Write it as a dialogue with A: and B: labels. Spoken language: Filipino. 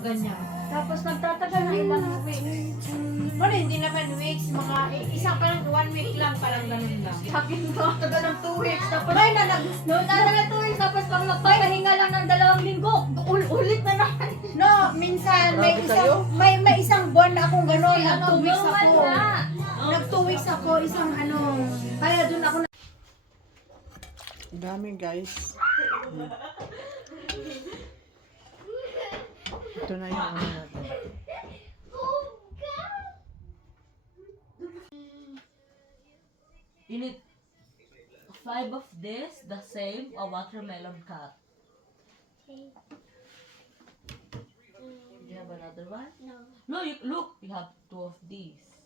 A: ganyan.
B: Tapos nagtatagal ng ilang weeks.
A: Wala, hindi naman weeks, mga isang parang 1 week lang, parang ganun lang.
B: Sabi ko,
A: Tagal ng 2 weeks, tapos
B: may na nagtatagal 2 weeks, tapos pag magpapahinga lang ng 2 linggo, ulit na naman.
A: no, minsan
C: Grabe kayo.
A: may isang buwan na akong gano'n, nag 2 weeks
B: normal
A: ako.
B: na.
A: Nag 2 weeks ako, isang kaya doon ako
C: Ang dami guys. Ito na yung ano natin.
D: You need 5 of this, the same, a watermelon cut. Do you have another one?
E: No.
D: No, look, you have 2 of these.